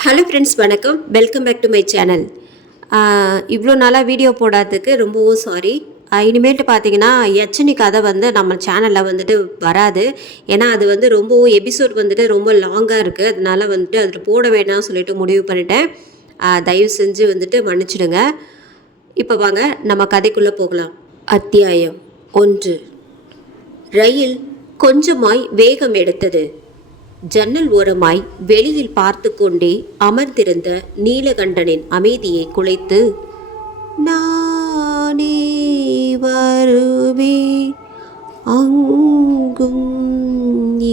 Hello friends, வணக்கம். Welcome back to my channel. இவ்வளோ நாளாக வீடியோ போடாததுக்கு ரொம்பவும் சாரி. இனிமேட்டு பார்த்தீங்கன்னா யட்சனி கதை நம்ம சேனலில் வராது. ஏன்னா அது ரொம்பவும் எபிசோட் ரொம்ப லாங்காக இருக்குது. அதனால அதில் போட வேணாம்னு சொல்லிட்டு முடிவு பண்ணிட்டேன். தயவு செஞ்சு மன்னிச்சிடுங்க. இப்போ வாங்க நம்ம கதைக்குள்ளே போகலாம். அத்தியாயம் 1. ரயில் கொஞ்சமாய் வேகம் எடுத்தது. ஜன்னல் ஓரமாய் வெளியில் பார்த்து கொண்டே அமர்ந்திருந்த நீலகண்டனின் அமைதியை குலைத்து, நானே வருவேன் அங்கும்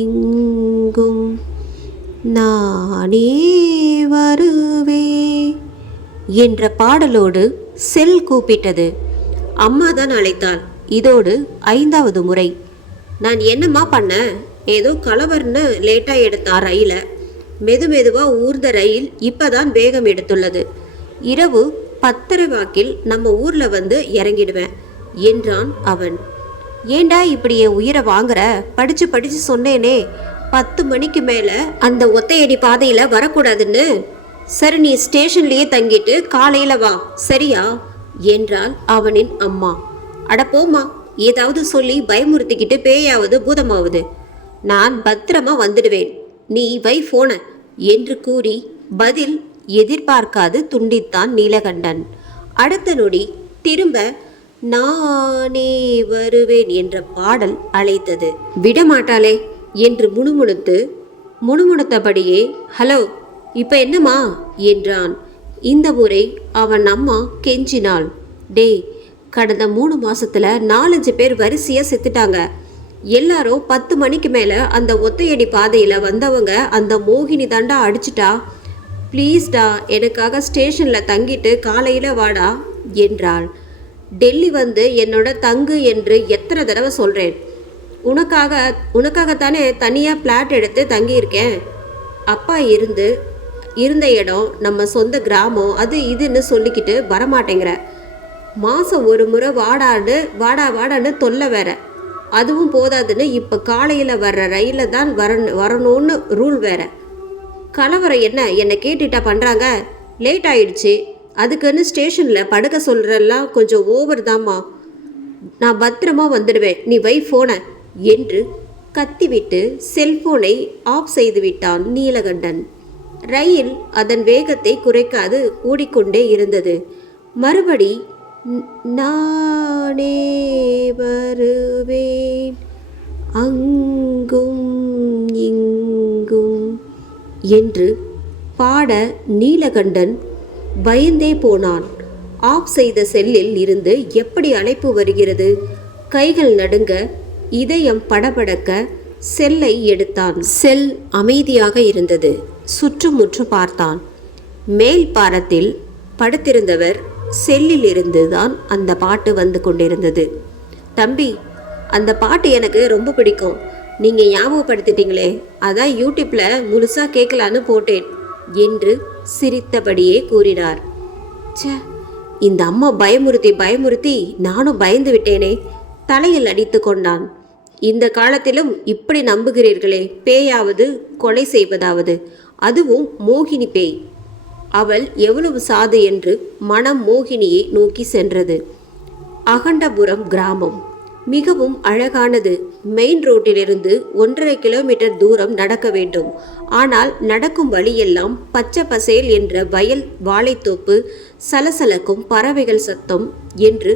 இங்கும், நானே வருவேன் என்ற பாடலோடு செல் கூப்பிட்டது. அம்மாதான் அழைத்தாள். இதோடு 5வது முறை. நான் என்னம்மா பண்ண? ஏதோ கலவர்னு லேட்டாக எடுத்தான் ரயிலை. மெதுவாக ஊர்ந்த ரயில் இப்போதான் வேகம் எடுத்துள்ளது. இரவு 10:30 வாக்கில் நம்ம ஊரில் இறங்கிடுவேன் என்றான் அவன். ஏண்டா இப்படி என் உயிரை வாங்குற? படித்து சொன்னேனே 10 மணிக்கு மேலே அந்த ஒத்தையடி பாதையில் வரக்கூடாதுன்னு. சரி, நீ ஸ்டேஷன்லேயே தங்கிட்டு காலையில் வா, சரியா என்றாள் அவனின் அம்மா. அடப்போம்மா, ஏதாவது சொல்லி பயமுறுத்திக்கிட்டு பேயாவது பூதமாவது. நான் பத்திரமா வந்துடுவேன், நீ வை போன என்று கூறி பதில் எதிர்பார்க்காது துண்டித்தான் நீலகண்டன். அடுத்த நொடி திரும்ப நானே வருவேன் என்ற பாடல் அழைத்தது. விடமாட்டாளே என்று முணுமுணுத்தபடியே ஹலோ, இப்போ என்னம்மா என்றான். இந்த முறை அவன் அம்மா கெஞ்சினாள். டேய், கடந்த 3 மாசத்துல 4-5 பேர் வரிசையா செத்துட்டாங்க. எல்லாரும் 10 மணிக்கு மேலே அந்த ஒத்தையடி பாதையில் வந்தவங்க அந்த மோகினி தாண்டா அடிச்சிட்டா. ப்ளீஸ்டா, எனக்காக ஸ்டேஷனில் தங்கிட்டு காலையில் வாடா என்றாள். டெல்லி என்னோட தங்கு என்று எத்தனை தடவை சொல்கிறேன். உனக்காகத்தானே தனியாக பிளாட் எடுத்து தங்கியிருக்கேன். அப்பா இருந்த இடம் நம்ம சொந்த கிராமம், அது இதுன்னு சொல்லிக்கிட்டு வரமாட்டேங்கிற. மாதம் ஒரு முறை வாடான்னு தொல்லை வேற. அதுவும் போதாதுன்னு இப்போ காலையில் வர்ற ரயிலில் தான் வரணும்னு ரூல் வேற. கலவரம் என்னை கேட்டுட்டா பண்ணுறாங்க? லேட் ஆயிடுச்சு, அதுக்குன்னு ஸ்டேஷனில் படுக்க சொல்கிறெல்லாம் கொஞ்சம் ஓவர் தாம்மா. நான் பத்திரமா வந்துடுவேன், நீ வை ஃபோனை என்று கத்திவிட்டு செல்போனை ஆஃப் செய்து விட்டான் நீலகண்டன். ரயில் அதன் வேகத்தை குறைக்காது ஓடிக்கொண்டே இருந்தது. மறுபடி நானே வருவேன் அங்கும் இங்கும் என்று பாட நீலகண்டன் பயந்தே போனான். ஆஃப் செய்த செல்லில் இருந்து எப்படி அழைப்பு வருகிறது? கைகள் நடுங்க, இதயம் படபடக்க செல்லை எடுத்தான். செல் அமைதியாக இருந்தது. சுற்றுமுற்று பார்த்தான். மேல் பாரத்தில் படுத்திருந்தவர் செல்லில் இருந்து தான் அந்த பாட்டு வந்து கொண்டிருந்தது. தம்பி, அந்த பாட்டு எனக்கு ரொம்ப பிடிக்கும், நீங்கள் ஞாபகப்படுத்திட்டீங்களே, அதான் யூடியூப்பில் முழுசாக கேட்கலான்னு போட்டேன் என்று சிரித்தபடியே கூறினார். சே, இந்த அம்மா பயமுறுத்தி நானும் பயந்து விட்டேனே, தலையில் அடித்து கொண்டான். இந்த காலத்திலும் இப்படி நம்புகிறீர்களே, பேயாவது கொலை செய்வதாவது, அதுவும் மோகினி பேய். அவள் எவ்வளவு சாது என்று மனம் மோகினியை நோக்கி சென்றது. அகண்டபுரம் கிராமம் மிகவும் அழகானது. மெயின் ரோட்டிலிருந்து 1.5 கிலோமீட்டர் தூரம் நடக்க வேண்டும். ஆனால் நடக்கும் வழியெல்லாம் பச்சை பசேல் என்ற வயல், வாழைத்தோப்பு, சலசலக்கும் பறவைகள் சத்தம் என்று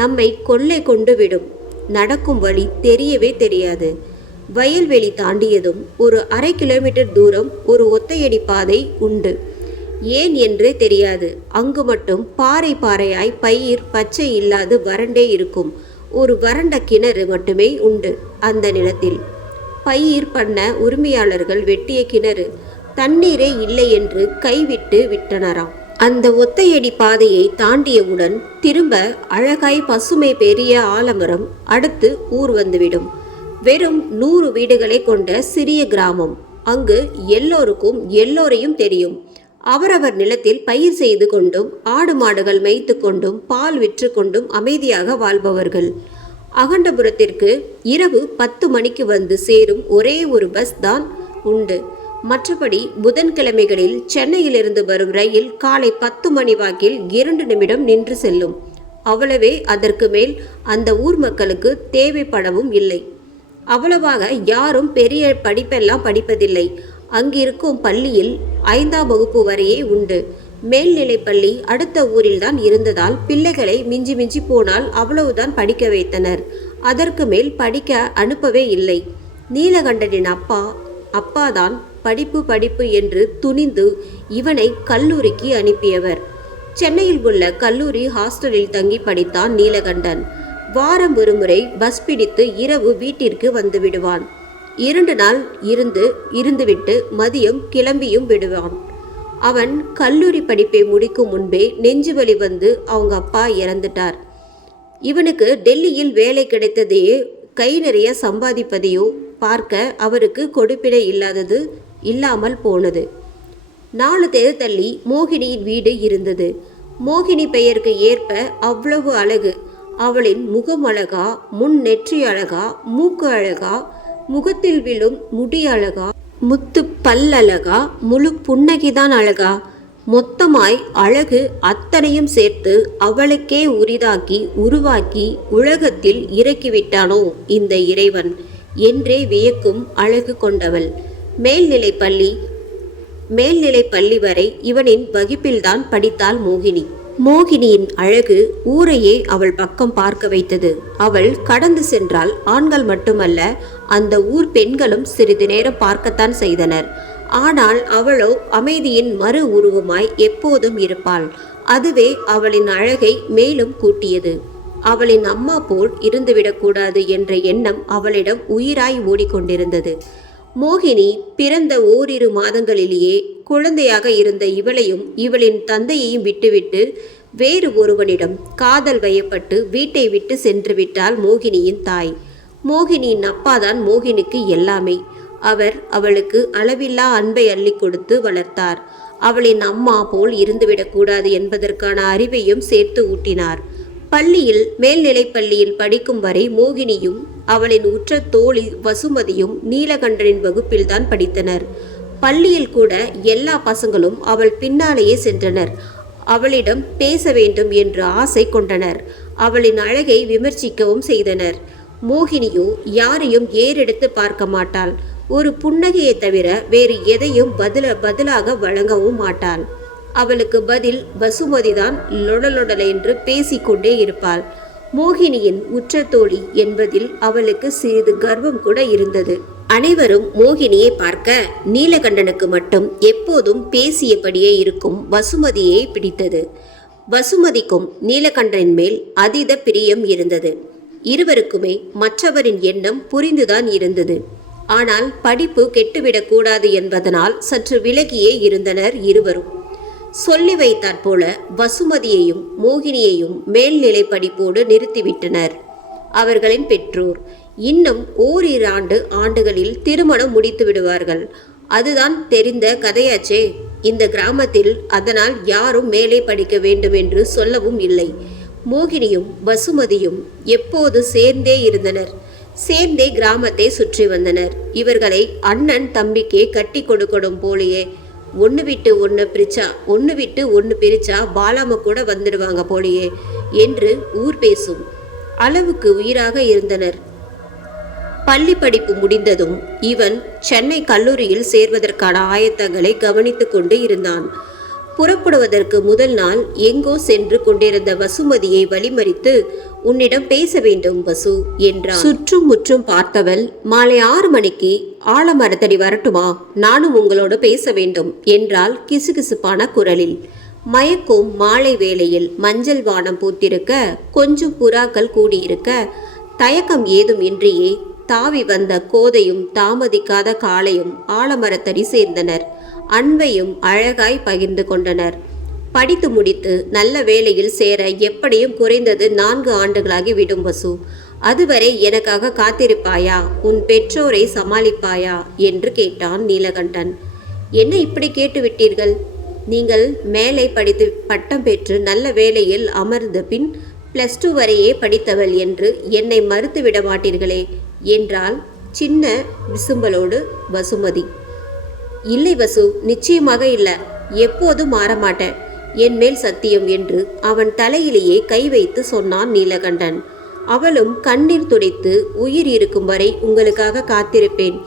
நம்மை கொள்ளை கொண்டு விடும். நடக்கும் வழி தெரியவே தெரியாது. வயல்வெளி தாண்டியதும் ஒரு 1/2 கிலோமீட்டர் தூரம் ஒரு ஒத்தையடி பாதை உண்டு. ஏன் என்றே தெரியாது. அங்கு மட்டும் பாறையாய் பயிர் பச்சை இல்லாது வறண்டே இருக்கும். ஒரு வறண்ட கிணறு மட்டுமே உண்டு அந்த நிலத்தில். பயிர் பண்ண உரிமையாளர்கள் வெட்டிய கிணறு, தண்ணீரே இல்லை என்று கைவிட்டு விட்டனராம். அந்த ஒத்தையடி பாதையை தாண்டியவுடன் திரும்ப அழகாய் பசுமை பெரிய ஆலமரம். அடுத்து ஊர் வந்துவிடும். வெறும் 100 வீடுகளை கொண்ட சிறிய கிராமம். அங்கு எல்லோரையும் தெரியும். அவரவர் நிலத்தில் பயிர் செய்து கொண்டும் ஆடு மாடுகள் மேய்த்து கொண்டும் பால் விற்று கொண்டும் அமைதியாக வாழ்பவர்கள். அகண்டபுரத்திற்கு இரவு 10 மணிக்கு வந்து சேரும் ஒரே ஒரு பஸ் தான் உண்டு. மற்றபடி புதன்கிழமைகளில் சென்னையிலிருந்து வரும் ரயில் காலை 10 மணி வாக்கில் 2 நிமிடம் நின்று செல்லும். அவ்வளவே, அதற்கு மேல் அந்த ஊர் மக்களுக்கு தேவைப்படவும் இல்லை. அவ்வளவாக யாரும் பெரிய படிப்பெல்லாம் படிப்பதில்லை. அங்கிருக்கும் பள்ளியில் 5ஆம் வகுப்பு வரையே உண்டு. மேல்நிலை பள்ளி அடுத்த ஊரில்தான் இருந்ததால் பிள்ளைகளை மிஞ்சி மிஞ்சி போனால் அவ்வளவுதான் படிக்க வைத்தனர். அதற்கு மேல் படிக்க அனுப்பவே இல்லை. நீலகண்டனின் அப்பாதான் படிப்பு படிப்பு என்று துணிந்து இவனை கல்லூரிக்கு அனுப்பியவர். சென்னையில் உள்ள கல்லூரி ஹாஸ்டலில் தங்கி படித்தான் நீலகண்டன். வாரம் ஒருமுறை பஸ் பிடித்து இரவு வீட்டிற்கு வந்து விடுவான். 2 நாள் இருந்துவிட்டு மதியம் கிளம்பியும் விடுவான். அவன் கல்லூரி படிப்பை முடிக்கும் முன்பே நெஞ்சுவலி வந்து அவங்க அப்பா இறந்துட்டார். இவனுக்கு டெல்லியில் வேலை கிடைத்ததையோ கை நிறைய சம்பாதிப்பதையோ பார்க்க அவருக்கு கொடுப்பினை இல்லாமல் போனது. 4 தெரு தள்ளி மோகினியின் வீடு இருந்தது. மோகினி பெயருக்கு ஏற்ப அவ்வளவு அழகு. அவளின் முகம் அழகா, முன் நெற்றி அழகா, மூக்கு அழகா, முகத்தில் விழும் முடி அழகா, முத்து பல்லழகா, முழு புன்னகைதான் அழகா, மொத்தமாய் அழகு அத்தனையும் சேர்த்து அவளுக்கே உருவாக்கி உலகத்தில் இறக்கிவிட்டானோ இந்த இறைவன் என்றே வியக்கும் அழகு கொண்டவள். மேல்நிலை பள்ளி வரை இவனின் வகுப்பில்தான் படித்தாள் மோகினி. மோகினியின் அழகு ஊரையே அவள் பக்கம் பார்க்க வைத்தது. அவள் கடந்து சென்றால் ஆண்கள் மட்டுமல்ல, அந்த ஊர் பெண்களும் சிறிது நேரம் பார்க்கத்தான் செய்தனர். ஆனால் அவளோ அமைதியின் மறு உருவமாய் எப்போதும் இருப்பாள். அதுவே அவளின் அழகை மேலும் கூட்டியது. அவளின் அம்மா போல் இருந்துவிடக்கூடாது என்ற எண்ணம் அவளிடம் உயிராய் ஓடிக்கொண்டிருந்தது. மோகினி பிறந்த ஓரிரு மாதங்களிலேயே குழந்தையாக இருந்த இவளையும் இவளின் தந்தையையும் விட்டுவிட்டு வேறு ஒருவனிடம் காதல் வயப்பட்டு வீட்டை விட்டு சென்று விட்டாள் மோகினியின் தாய். மோகினியின் அப்பாதான் மோகினிக்கு எல்லாமே. அவர் அவளுக்கு அளவில்லா அன்பை அள்ளி கொடுத்து வளர்த்தார். அவளின் அம்மா போல் இருந்துவிடக்கூடாது என்பதற்கான அறிவையும் சேர்த்து ஊட்டினார். பள்ளியில் மேல்நிலை பள்ளியில் படிக்கும் வரை மோகினியும் அவளின் உற்ற தோழி வசுமதியும் நீலகண்டனின் வகுப்பில்தான் படித்தனர். பள்ளியில் கூட எல்லா பசங்களும் அவள் பின்னாலேயே சென்றனர். அவளிடம் பேச வேண்டும் என்று ஆசை கொண்டனர். அவளின் அழகை விமர்சிக்கவும் செய்தனர். மோகினியோ யாரையும் ஏறெடுத்து பார்க்க மாட்டாள். ஒரு புன்னகையை தவிர வேறு எதையும் பதிலாக வழங்கவும் மாட்டாள். அவளுக்கு பதில் வசுமதிதான் லொடலொடல என்று பேசிக்கொண்டே இருப்பாள். மோகினியின் உற்ற தோழி என்பதில் அவளுக்கு சிறிது கர்வம் கூட இருந்தது. அனைவரும் மோகினியை பார்க்க நீலகண்டனுக்கு மட்டும் எப்போதும் பேசியபடியே இருக்கும் வசுமதியை பிடித்தது. வசுமதிக்கும் நீலகண்டனின் மேல் அதீத பிரியம் இருந்தது. இருவருக்குமே மற்றவரின் எண்ணம் புரிந்துதான் இருந்தது. ஆனால் படிப்பு கெட்டுவிடக்கூடாது என்பதனால் சற்று விலகியே இருந்தனர் இருவரும். சொல்லி வைத்தாற் போல வசுமதியையும் மோகினியையும் மேல்நிலை படிப்போடு நிறுத்திவிட்டனர் அவர்களின் பெற்றோர். இன்னும் ஓரிரு ஆண்டுகளில் திருமணம் முடித்து விடுவார்கள். அதுதான் தெரிந்த கதையாச்சே இந்த கிராமத்தில். அதனால் யாரும் மேலே படிக்க வேண்டும் என்று சொல்லவும் இல்லை. மோகினியும் வசுமதியும் எப்போது சேர்ந்தே இருந்தனர். சேர்ந்தே கிராமத்தை சுற்றி வந்தனர். இவர்களை அண்ணன் தம்பிக்கே கட்டி கொடுக்கணும் போலேயே. ஒன்று விட்டு ஒன்று பிரிச்சா பாலாம கூட வந்துடுவாங்க போலேயே என்று ஊர் பேசும் அளவுக்கு உயிராக இருந்தனர். பள்ளி படிப்பு முடிந்ததும் இவன் சென்னை கல்லூரியில் சேர்வதற்கான ஆயத்தங்களை கவனித்து கொண்டு இருந்தான். புறப்படுவதற்கு முதல் நாள் எங்கோ சென்று கொண்டிருந்த வசுமதியை வழிமறித்து, உன்னிடம் பேச வேண்டும் வசு என்றான். சுற்றும் முற்றும் பார்த்தவள், மாலை 6 மணிக்கு ஆலமரத்தடி வரட்டுமா? நானும் உங்களோடு பேச வேண்டும் என்றாள் கிசுகிசுப்பான குரலில். மயக்கும் மாலை வேளையில் மஞ்சள் வானம் பூத்திருக்க, கொஞ்சம் புறாக்கள் கூடியிருக்க, தயக்கம் ஏதும் இன்றியே தாவி வந்த கோதையும் தாமதிக்காத காளையும் ஆலமரத்தடி சேர்ந்தனர். அன்பையும் அழகாய் பகிர்ந்து கொண்டனர். படித்து முடித்து நல்ல வேலையில் சேர எப்படியும் குறைந்தது 4 ஆண்டுகளாகி விடும் வசு. அதுவரை எனக்காக காத்திருப்பாயா? உன் பெற்றோரை சமாளிப்பாயா என்று கேட்டான் நீலகண்டன். என்ன இப்படி கேட்டு விட்டீர்கள்? நீங்கள் மேலே படித்து பட்டம் பெற்று நல்ல வேலையில் அமர்ந்த பின் +2 வரையே படித்தவள் என்று என்னை மறுத்து விட மாட்டீர்களே என்றாள் சின்ன விசும்பலோடு வசுமதி. இல்லை வசு, நிச்சயமாக இல்லை, எப்போதும் மாறமாட்டேன், என் மேல் சத்தியம் என்று அவன் தலையிலேயே கை வைத்து சொன்னான் நீலகண்டன். அவளும் கண்ணீர் துடைத்து, உயிர் இருக்கும் வரை உங்களுக்காக காத்திருப்பேன்,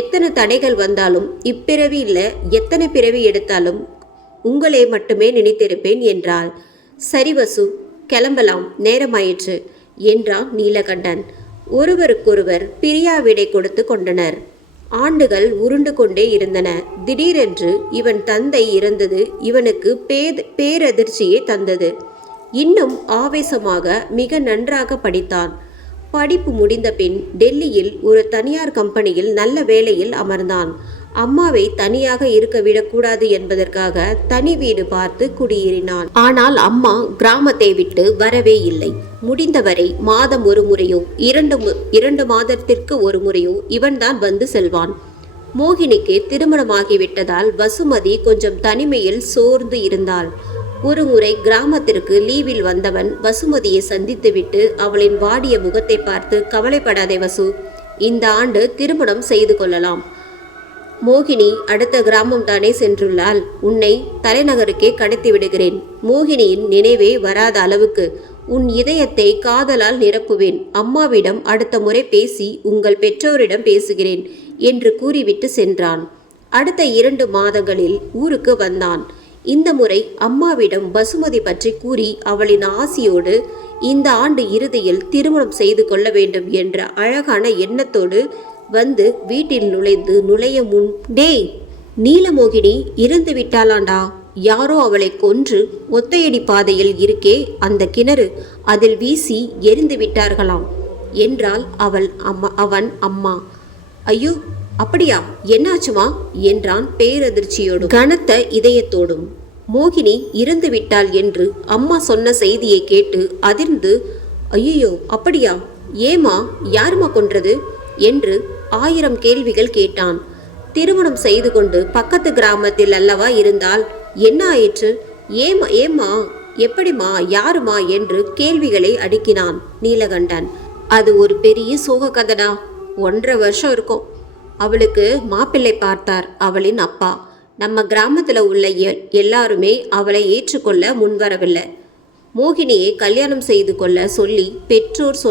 எத்தனை தடைகள் வந்தாலும், இப்பிறவி இல்லை எத்தனை பிறவி எடுத்தாலும் உங்களே மட்டுமே நினைத்திருப்பேன் என்றாள். சரி வசு, கிளம்பலாம், நேரமாயிற்று என்றான் நீலகண்டன். ஒருவருக்கொருவர் பிரியாவிடை கொடுத்து கொண்டனர். ஆண்டுகள் உருண்டு கொண்டே இருந்தன. திடீரென்று இவன் தந்தை இறந்தது இவனுக்கு பேரதிர்ச்சியை தந்தது. இன்னும் ஆவேசமாக மிக நன்றாக படித்தான். படிப்பு முடிந்த பின் டெல்லியில் ஒரு தனியார் கம்பெனியில் நல்ல வேலையில் அமர்ந்தான். அம்மாவை தனியாக இருக்க விடக்கூடாது என்பதற்காக தனி வீடு பார்த்து குடியேறினான். ஆனால் அம்மா கிராமத்தை விட்டு வரவே இல்லை. முடிந்தவரை மாதம் ஒரு முறையோ இரண்டு மாதத்திற்கு ஒரு முறையோ இவன்தான் வந்து செல்வான். மோகினிக்கு திருமணமாகிவிட்டதால் வசுமதி கொஞ்சம் தனிமையில் சோர்ந்து இருந்தாள். ஒரு முறை கிராமத்திற்கு லீவில் வந்தவன் வசுமதியை சந்தித்துவிட்டு அவளின் வாடிய முகத்தை பார்த்து, கவலைப்படாதே வசு, இந்த ஆண்டு திருமணம் செய்து கொள்ளலாம். மோகினி அடுத்த கிராமம் தானே சென்றுள்ளாள், உன்னை தலைநகருக்கே கடத்தி விடுகிறேன். மோகினியின் நினைவே வராத அளவுக்கு உன் இதயத்தை காதலால் நிரப்புவேன். அம்மாவிடம் அடுத்த முறை பேசி உங்கள் பெற்றோரிடம் பேசுகிறேன் என்று கூறிவிட்டு சென்றான். அடுத்த 2 மாதங்களில் ஊருக்கு வந்தான். இந்த முறை அம்மாவிடம் வசுமதி பற்றி கூறி அவளின் ஆசியோடு இந்த ஆண்டு இறுதியில் திருமணம் செய்து கொள்ள வேண்டும் என்ற அழகான எண்ணத்தோடு வந்து வீட்டில் நுழைய முன், டேய், நீலமோகினி இறந்து விட்டாளாண்டா, யாரோ அவளை கொன்று ஒத்தையடி பாதையில் இருக்கே அந்த கிணறு, அதில் வீசி எரிந்து விட்டார்களாம் என்றாள் அவன் அம்மா. ஐயோ, அப்படியா, என்னாச்சுமா என்றான் பேரதிர்ச்சியோடும் கனத்த இதயத்தோடும். மோகினி இறந்து விட்டாள் என்று அம்மா சொன்ன செய்தியை கேட்டு அதிர்ந்து, ஐயோ அப்படியா, ஏமா, யாருமா கொன்றது என்று 1000 கேள்விகள் கேட்டான். திருமணம் செய்து கொண்டு பக்கத்து கிராமத்தில் அல்லவா இருந்தால் என்ன ஆயிற்று, ஏமா, எப்படிமா, யாருமா என்று கேள்விகளை அடுக்கினான் நீலகண்டன். அது ஒரு பெரிய சோக கதடா. 1.5 வருஷம் இருக்கும். அவளுக்கு மாப்பிள்ளை பார்த்தார் அவளின் அப்பா. நம்ம கிராமத்தில் உள்ள எல்லாருமே அவளை ஏற்றுக்கொள்ள முன்வரவில்லை. மோகினியை கல்யாணம் செய்து கொள்ள சொல்லி பெற்றோர்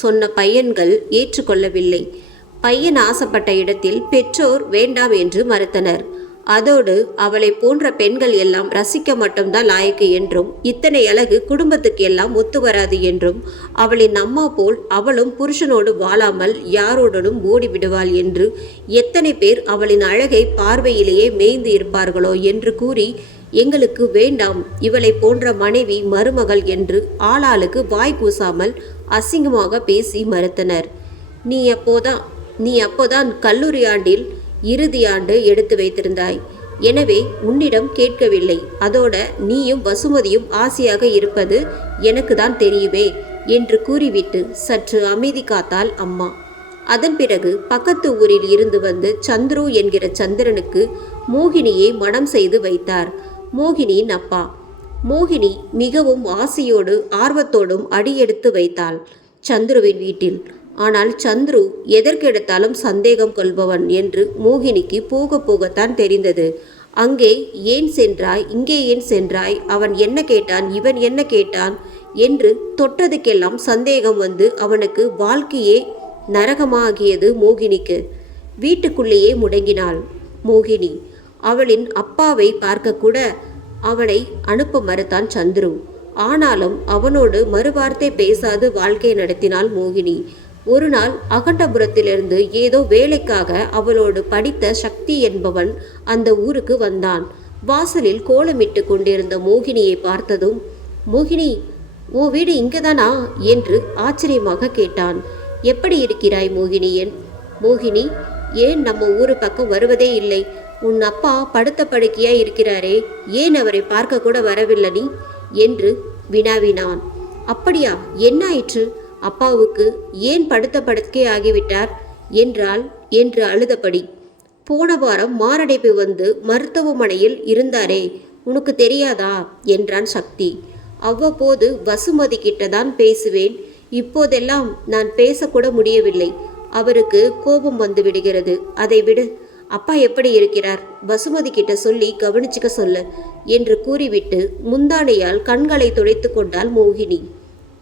சொன்ன பையன்கள் ஏற்றுக்கொள்ளவில்லை. பையன் ஆசைப்பட்ட இடத்தில் பெற்றோர் வேண்டாம் என்று மறுத்தனர். அதோடு அவளை போன்ற பெண்கள் எல்லாம் ரசிக்க மட்டும்தான் லாயக்கு என்றும், இத்தனை அழகு குடும்பத்துக்கு எல்லாம் ஒத்து வராது என்றும், அவளின் அம்மா போல் அவளும் புருஷனோடு வாழாமல் யாரோடனும் ஓடிவிடுவாள் என்று எத்தனை பேர் அவளின் அழகை பார்வையிலேயே மேய்ந்து இருப்பார்களோ என்று கூறி, எங்களுக்கு வேண்டாம் இவளை போன்ற மனைவி மருமகள் என்று ஆளாளுக்கு வாய் கூசாமல் அசிங்கமாக பேசி மறுத்தனர். நீ அப்போதான் கல்லூரி ஆண்டில் இறுதி ஆண்டு எடுத்து வைத்திருந்தாய். எனவே உன்னிடம் கேட்கவில்லை. அதோட நீயும் வசுமதியும் ஆசையாக இருப்பது எனக்கு தான் தெரியுமே என்று கூறிவிட்டு சற்று அமைதி காத்தாள் அம்மா. அதன் பிறகு பக்கத்து ஊரில் இருந்து வந்து சந்துரு என்கிற சந்திரனுக்கு மோகினியை மனம் செய்து வைத்தார் மோகினியின் அப்பா. மோகினி மிகவும் ஆசையோடு ஆர்வத்தோடும் அடியெடுத்து வைத்தாள் சந்துருவின் வீட்டில். ஆனால் சந்துரு எதற்கெடுத்தாலும் சந்தேகம் கொள்பவன் என்று மோகினிக்கு போக போகத்தான் தெரிந்தது. அங்கே ஏன் சென்றாய், இங்கே ஏன் சென்றாய், அவன் என்ன கேட்டான், இவன் என்ன கேட்டான் என்று தொட்டதுக்கெல்லாம் சந்தேகம் வந்து அவனுக்கு வாழ்க்கையே நரகமாகியது மோகினிக்கு. வீட்டுக்குள்ளேயே முடங்கினாள் மோகினி. அவளின் அப்பாவை பார்க்கக்கூட அவனை அனுப்ப மறுத்தான் சந்துரு. ஆனாலும் அவனோடு மறுவார்த்தை பேசாது வாழ்க்கை நடத்தினாள் மோகினி. ஒரு நாள் அகண்டபுரத்திலிருந்து ஏதோ வேலைக்காக அவளோடு படித்த சக்தி என்பவன் அந்த ஊருக்கு வந்தான். வாசலில் கோலமிட்டு கொண்டிருந்த மோகினியை பார்த்ததும், மோகினி, உன் வீடு இங்கதானா என்று ஆச்சரியமாக கேட்டான். எப்படி இருக்கிறாய் மோகினி, ஏன் நம்ம ஊரு பக்கம் வருவதே இல்லை? உன் அப்பா படுத்த படுக்கையா இருக்கிறாரே, ஏன் அவரை பார்க்க கூட வரவில்லை நீ என்று வினாவினான். அப்படியா, என்ன ஆயிற்று? அப்பாவுக்கு ஏன் படுத்த படுக்கை ஆகிவிட்டார் என்றாள் என்று அழுதபடி. போன வாரம் மாரடைப்பு வந்து மருத்துவமனையில் இருந்தாரே, உனக்கு தெரியாதா என்றான் சக்தி. அவ்வப்போது வசுமதி கிட்டதான் பேசுவேன். இப்போதெல்லாம் நான் பேசக்கூட முடியவில்லை. அவருக்கு கோபம் வந்து விடுகிறது. அதை விடு, அப்பா எப்படி இருக்கிறார்? வசுமதி கிட்ட சொல்லி கவனிச்சுக்க சொல்லு என்று கூறிவிட்டு முந்தானையால் கண்களை துடைத்து கொண்டாள் மோகினி.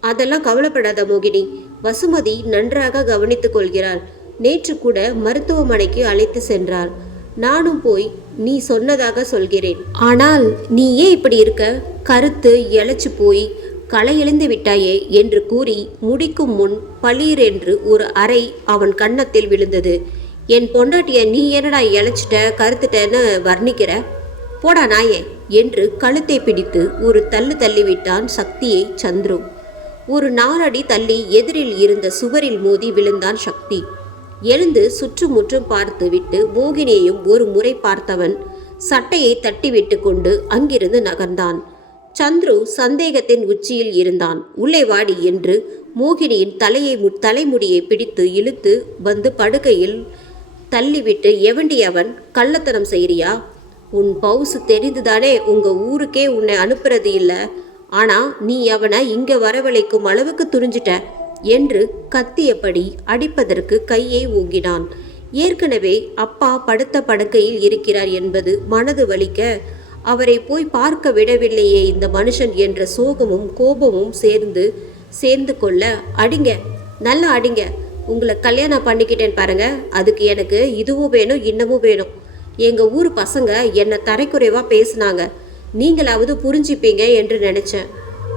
அதெல்லாம் கவலைப்படாத மோகினி, வசுமதி நன்றாக கவனித்துக் கொள்கிறாள். நேற்று கூட மருத்துவமனைக்கு அழைத்து சென்றாள். நானும் போய் நீ சொன்னதாக சொல்கிறேன். ஆனால் நீ ஏன் இப்படி இருக்க? கருத்து இழைச்சு போய் களை எழுந்து விட்டாயே என்று கூறி முடிக்கும் முன் பளீர் என்று ஒரு அறை அவன் கன்னத்தில் விழுந்தது. என் பொண்டாட்டிய நீ என்னடா இழைச்சிட்ட கருத்துட்டன்னு வர்ணிக்கிற? போடா நாயே என்று கழுத்தை பிடித்து ஒரு தள்ளு தள்ளிவிட்டான் சக்தியை சந்துரு. ஒரு 4 அடி தள்ளி எதிரில் இருந்த சுவரில் மோதி விழுந்தான் சக்தி. எழுந்து சுற்றுமுற்றும் பார்த்து விட்டு மோகினியையும் ஒரு முறை பார்த்தவன் சட்டையை தட்டிவிட்டு கொண்டு அங்கிருந்து நகர்ந்தான். சந்துரு சந்தேகத்தின் உச்சியில் இருந்தான். உள்ளே வாடி என்று மோகினியின் தலைமுடியை பிடித்து இழுத்து வந்து படுக்கையில் தள்ளிவிட்டு, எவண்டி அவன் கள்ளத்தனம் செய்றியா? உன் பவுசு தெரிந்துதானே உங்க ஊருக்கே உன்னை அனுப்புறது இல்லை. ஆனா நீ அவனை இங்க வரவழைக்கும் அளவுக்கு துணிஞ்சிட்ட என்று கத்தியபடி அடிப்பதற்கு கையை ஊங்கினான். ஏற்கனவே அப்பா படுத்த படுக்கையில் இருக்கிறார் என்பது மனது வலிக்க, அவரை போய் பார்க்க விடவில்லையே இந்த மனுஷன் என்ற சோகமும் கோபமும் சேர்ந்து கொள்ள, அடிங்க, நல்லா அடிங்க, உங்களை கல்யாணம் பண்ணிக்கிட்டேன் பாருங்க, அதுக்கு எனக்கு இதுவும் வேணும் இன்னமும் வேணும். எங்கள் ஊர் பசங்க என்னை தரைக்குறைவாக பேசினாங்க, நீங்களாவது புரிஞ்சிப்பீங்க என்று நினச்சேன்.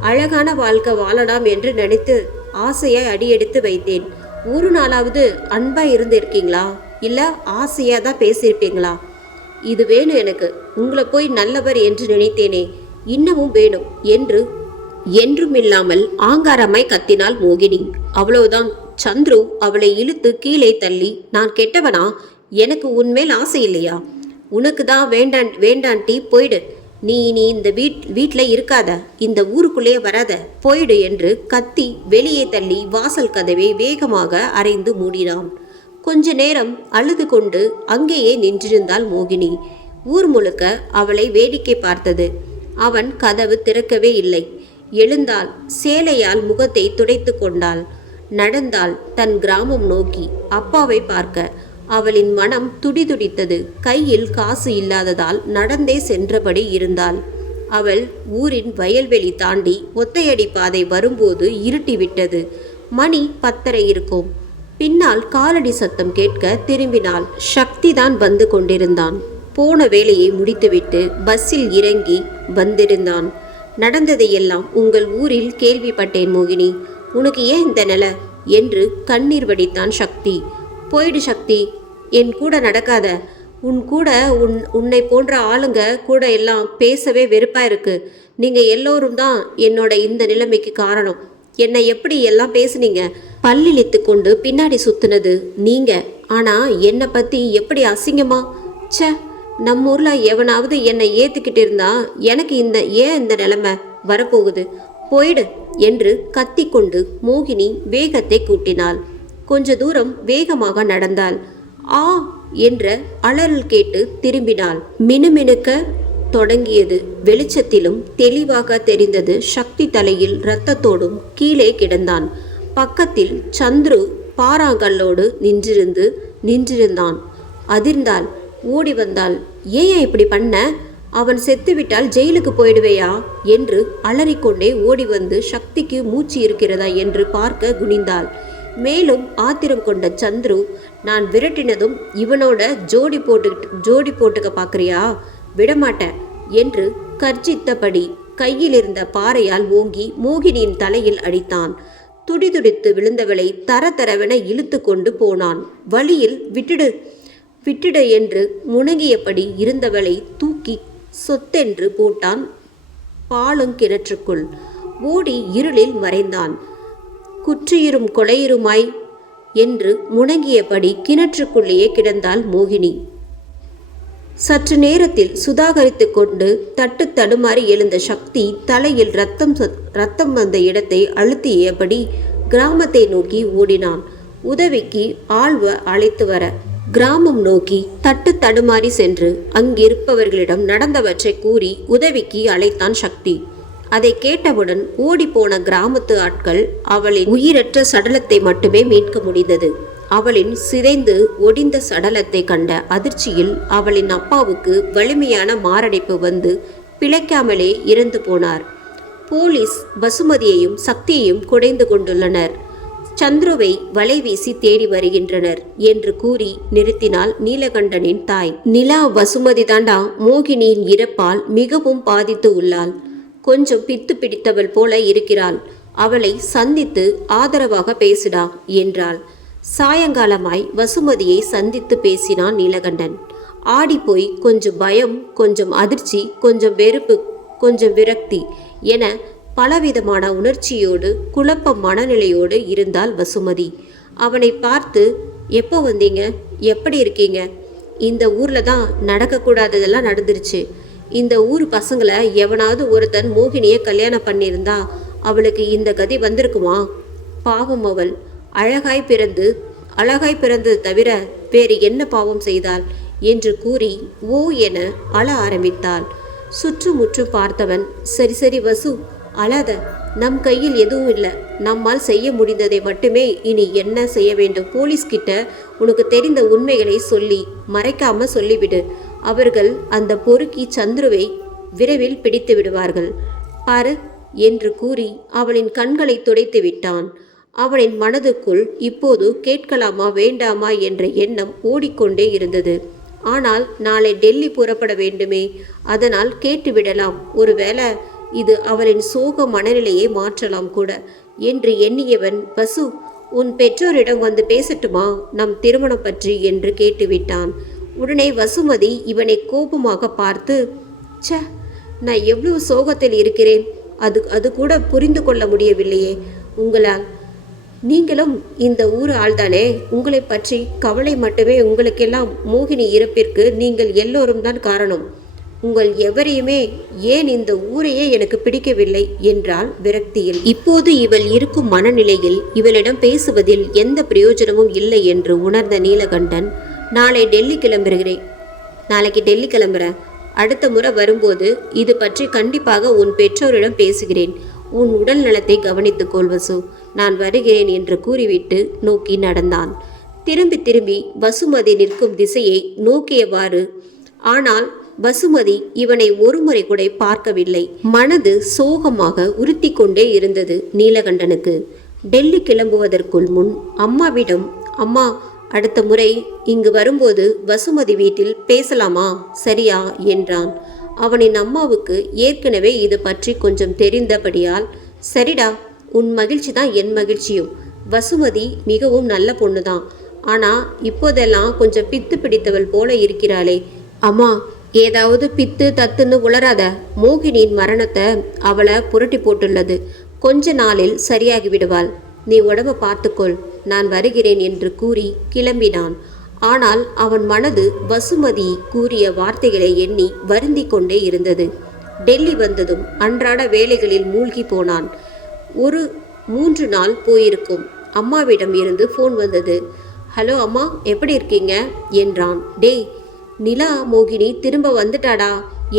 அழகான வாழ்க்கை வாழலாம் என்று நினைத்து ஆசையை அடியெடுத்து வைத்தேன். ஒரு நாளாவது அன்பாக இருந்திருக்கீங்களா? இல்லை ஆசையாக தான் பேசியிருப்பீங்களா? இது வேணும் எனக்கு, உங்களை போய் நல்லவர் என்று நினைத்தேனே, இன்னமும் வேணும் என்று என்றுமில்லாமல் ஆங்காரமாய் கத்தினாள் மோகினி. அவ்வளவுதான். சந்துரு அவளை இழுத்து கீழே தள்ளி, நான் கெட்டவனா? எனக்கு உன்மேல் ஆசை இல்லையா? உனக்கு தான் வேண்டான்டி, போயிடு. நீ இந்த வீட்டில் இருக்காத, இந்த ஊருக்குள்ளே வராத, போயிடு என்று கத்தி வெளியே தள்ளி வாசல் கதவை வேகமாக அரைந்து மூடினான். கொஞ்ச நேரம் அழுது கொண்டு அங்கேயே நின்றிருந்தாள் மோகினி. ஊர் முழுக்க அவளை வேடிக்கை பார்த்தது. அவன் கதவு திறக்கவே இல்லை. எழுந்தாள். சேலையால் முகத்தை துடைத்து கொண்டாள். நடந்தாள் தன் கிராமம் நோக்கி அப்பாவை பார்க்க. அவளின் மனம் துடிதுடித்தது. கையில் காசு இல்லாததால் நடந்தே சென்றபடி இருந்தாள். அவள் ஊரின் வயல்வெளி தாண்டி ஒத்தையடி பாதை வரும்போது இருட்டிவிட்டது. மணி 10:30 இருக்கும். பின்னால் காலடி சத்தம் கேட்க திரும்பினாள். சக்தி தான் வந்து கொண்டிருந்தான். போன வேலையை முடித்துவிட்டு பஸ்ஸில் இறங்கி வந்திருந்தான். நடந்ததையெல்லாம் உங்கள் ஊரில் கேள்விப்பட்டேன் மோகினி, உனக்கு ஏன் இந்த நிலை என்று கண்ணீர் வடித்தான் சக்தி. போயிடு சக்தி, என் கூட நடக்காத. உன்னை போன்ற ஆளுங்க கூட எல்லாம் பேசவே வெறுப்பா இருக்கு. நீங்க எல்லோரும் தான் என்னோட இந்த நிலைமைக்கு காரணம். என்னை எப்படி எல்லாம் பேசுனீங்க? பல்லிழித்து கொண்டு பின்னாடி சுத்துனது நீங்க. ஆனா என்னை பத்தி எப்படி அசிங்கமா? ச்சே, நம்ம ஊர்ல எவனாவது என்னை ஏத்துக்கிட்டு இருந்தா எனக்கு இந்த நிலைமை வரப்போகுது. போயிடு என்று கத்தி கொண்டு மோகினி வேகத்தை கூட்டினாள். கொஞ்ச தூரம் வேகமாக நடந்தாள். ஆ என்ற அலறல் கேட்டு திரும்பினாள். மினுமினுக்க தொடங்கியது. வெளிச்சத்திலும் தெளிவாக தெரிந்தது. சக்தி தலையில் இரத்தத்தோடும் கீழே கிடந்தான். பக்கத்தில் சந்துரு பாறாங்கல்லோடு நின்றிருந்தான். அதிர்ந்தாள். ஓடி வந்தாள். ஏன் இப்படி பண்ண? அவன் செத்துவிட்டால் ஜெயிலுக்கு போயிடுவேயா என்று அலறிக்கொண்டே ஓடி வந்து சக்திக்கு மூச்சு இருக்கிறதா என்று பார்க்க குனிந்தாள். மேலும் ஆத்திரம் கொண்ட சந்துரு, நான் விரட்டினதும் இவனோட ஜோடி போட்டுக்க பார்க்குறியா? விடமாட்டேன் என்று கர்ஜித்தபடி கையில் இருந்த பாறையால் ஓங்கி மோகினியின் தலையில் அடித்தான். துடிதுடித்து விழுந்தவளை தரதரவென இழுத்து கொண்டு போனான். வழியில் விட்டுடு என்று முணங்கியபடி இருந்தவளை தூக்கி சொத்தென்று போட்டான் பாலுங்கிணற்றுக்குள். ஓடி இருளில் மறைந்தான். குற்றியுரும் கொலையுருமாய் என்று முணங்கியபடி கிணற்றுக்குள்ளேயே கிடந்தாள் மோகினி. சற்று நேரத்தில் சுதாகரித்து கொண்டு தட்டு தடுமாறி எழுந்த சக்தி தலையில் ரத்தம் வந்த இடத்தை அழுத்தியபடி கிராமத்தை நோக்கி ஓடினான். உதவிக்கு அழைத்து வர கிராமம் நோக்கி தட்டு தடுமாறி சென்று அங்கிருப்பவர்களிடம் நடந்தவற்றை கூறி உதவிக்கு அழைத்தான் சக்தி. அதை கேட்டவுடன் ஓடிப்போன கிராமத்து ஆட்கள் அவளின் உயிரற்ற சடலத்தை மட்டுமே மீட்க முடிந்தது. அவளின் சிதைந்து ஒடிந்த சடலத்தை கண்ட அதிர்ச்சியில் அவளின் அப்பாவுக்கு வலிமையான மாரடைப்பு வந்து பிழைக்காமலே இறந்து போனார். போலீஸ் வசுமதியையும் சக்தியையும் குடைந்து கொண்டுள்ளனர். சந்துருவை வலை வீசி தேடி வருகின்றனர் என்று கூறி நிறுத்தினாள் நீலகண்டனின் தாய். நிலா வசுமதி தாண்டா மோகினியின் இறப்பால் மிகவும் பாதித்து உள்ளாள். கொஞ்சம் பித்து பிடித்தவள் போல இருக்கிறாள். அவளை சந்தித்து ஆதரவாக பேசுடா என்றாள். சாயங்காலமாய் வசுமதியை சந்தித்து பேசினான் நீலகண்டன். ஆடிப்போய் கொஞ்சம் பயம், கொஞ்சம் அதிர்ச்சி, கொஞ்சம் வெறுப்பு, கொஞ்சம் விரக்தி என பலவிதமான உணர்ச்சியோடு குழப்ப மனநிலையோடு இருந்தாள் வசுமதி. அவனை பார்த்து, எப்போ வந்தீங்க, எப்படி இருக்கீங்க? இந்த ஊரில் தான் நடக்கக்கூடாததெல்லாம் நடந்துருச்சு. இந்த ஊர் பசங்களை எவனாவது ஒருத்தன் மோகினியை கல்யாணம் பண்ணியிருந்தா அவளுக்கு இந்த கதி வந்திருக்குமா? பாவம், அவள் அழகாய் பிறந்தது தவிர வேறு என்ன பாவம் செய்தாள் என்று கூறி ஓ என அழ ஆரம்பித்தாள். சுற்றுமுற்றும் பார்த்தவன், சரி சரி வசு, அழாத, நம் கையில் எதுவும் இல்லை. நம்மால் செய்ய முடிந்ததை மட்டுமே இனி என்ன செய்ய வேண்டும்? போலீஸ்கிட்ட உனக்கு தெரிந்த உண்மைகளை சொல்லி மறைக்காம சொல்லிவிடு. அவர்கள் அந்த பொறுக்கி சந்துருவை விரைவில் பிடித்து விடுவார்கள் பாரு என்று கூறி அவளின் கண்களை துடைத்து விட்டான். அவனின் மனதுக்குள் இப்போது கேட்கலாமா வேண்டாமா என்ற எண்ணம் ஓடிக்கொண்டே இருந்தது. ஆனால் நாளை டெல்லி புறப்பட வேண்டுமே, அதனால் கேட்டுவிடலாம். ஒருவேளை இது அவளின் சோக மனநிலையை மாற்றலாம் கூட என்று எண்ணியவன், வசு, உன் பெற்றோரிடம் வந்து பேசட்டுமா நம் திருமணம் பற்றி என்று கேட்டுவிட்டான். உடனே வசுமதி இவனை கோபமாக பார்த்து, ச, நான் எவ்வளவு சோகத்தில் இருக்கிறேன், அது கூட புரிந்து கொள்ள முடியவில்லையே உங்களால். நீங்களும் இந்த ஊர் ஆள்தானே, உங்களை பற்றி கவலை மட்டுமே உங்களுக்கெல்லாம். மோகினி இறப்பிற்கு நீங்கள் எல்லோரும் தான் காரணம். உங்கள் எவரையுமே, ஏன் இந்த ஊரையே எனக்கு பிடிக்கவில்லை என்றால் விரக்தியில். இப்போது இவள் இருக்கும் மனநிலையில் இவளிடம் பேசுவதில் எந்த பிரயோஜனமும் இல்லை என்று உணர்ந்த நீலகண்டன், நாளைக்கு டெல்லி கிளம்புறேன். அடுத்த முறை வரும்போது இது பற்றி கண்டிப்பாக உன் பெற்றோரிடம் பேசுகிறேன். உன் உடல் நலத்தை கவனித்துக் கொள் வசு, நான் வருகிறேன் என்று கூறிவிட்டு நோக்கி நடந்தான். திரும்பி வசுமதி நிற்கும் திசையை நோக்கியவாறு. ஆனால் வசுமதி இவனை ஒருமுறை கூட பார்க்கவில்லை. மனது சோகமாக உறுத்தி கொண்டே இருந்தது நீலகண்டனுக்கு. டெல்லி கிளம்புவதற்குள் முன் அம்மாவிடம், அம்மா, அடுத்த முறை இங்கு வரும்போது வசுமதி வீட்டில் பேசலாமா, சரியா என்றான். அவனின் அம்மாவுக்கு ஏற்கனவே இது பற்றி கொஞ்சம் தெரிந்தபடியால், சரிடா, உன் மகிழ்ச்சி தான் என் மகிழ்ச்சியும். வசுமதி மிகவும் நல்ல பொண்ணுதான். ஆனா இப்போதெல்லாம் கொஞ்சம் பித்து பிடித்தவள் போல இருக்கிறாளே. அம்மா, ஏதாவது பித்து தத்துன்னு உளராத. மோகினியின் மரணத்தை அவளை புரட்டி போட்டுள்ளது. கொஞ்ச நாளில் சரியாகி விடுவாள். நீ உடம்ப பார்த்துக்கொள், நான் வருகிறேன் என்று கூறி கிளம்பினான். ஆனால் அவன் மனது வசுமதி கூறிய வார்த்தைகளை எண்ணி வருந்தி கொண்டே இருந்தது. டெல்லி வந்ததும் அன்றாட வேலைகளில் மூழ்கி போனான். ஒரு 3 நாள் போயிருக்கும். அம்மாவிடம் இருந்து ஃபோன் வந்தது. ஹலோ அம்மா, எப்படி இருக்கீங்க என்றான். டேய், நிலா மோகினி திரும்ப வந்துட்டாடா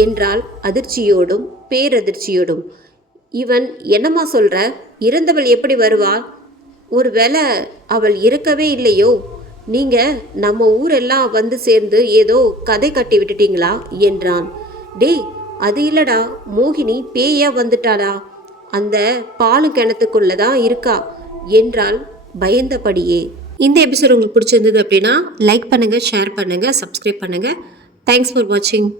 என்றாள் அதிர்ச்சியோடும் பேரதிர்ச்சியோடும். இவன் என்னம்மா சொல்ற? இறந்தவள் எப்படி வருவாள்? ஒருவேளை அவள் இறக்கவே இல்லையோ? நீங்க நம்ம ஊரெல்லாம் வந்து சேர்ந்து ஏதோ கதை கட்டி விட்டுட்டீங்களா என்றான். டேய், அது இல்லடா, மோகினி பேயா வந்துட்டாடா, அந்த பாலு கிணத்துக்குள்ளதான் இருக்கா என்றாள் பயந்தபடியே. இந்த எபிசோட் உங்களுக்கு பிடிச்சிருந்தது அப்படின்னா லைக் பண்ணுங்கள், ஷேர் பண்ணுங்கள், சப்ஸ்கிரைப் பண்ணுங்கள். தேங்க்ஸ் ஃபார் வாட்சிங்.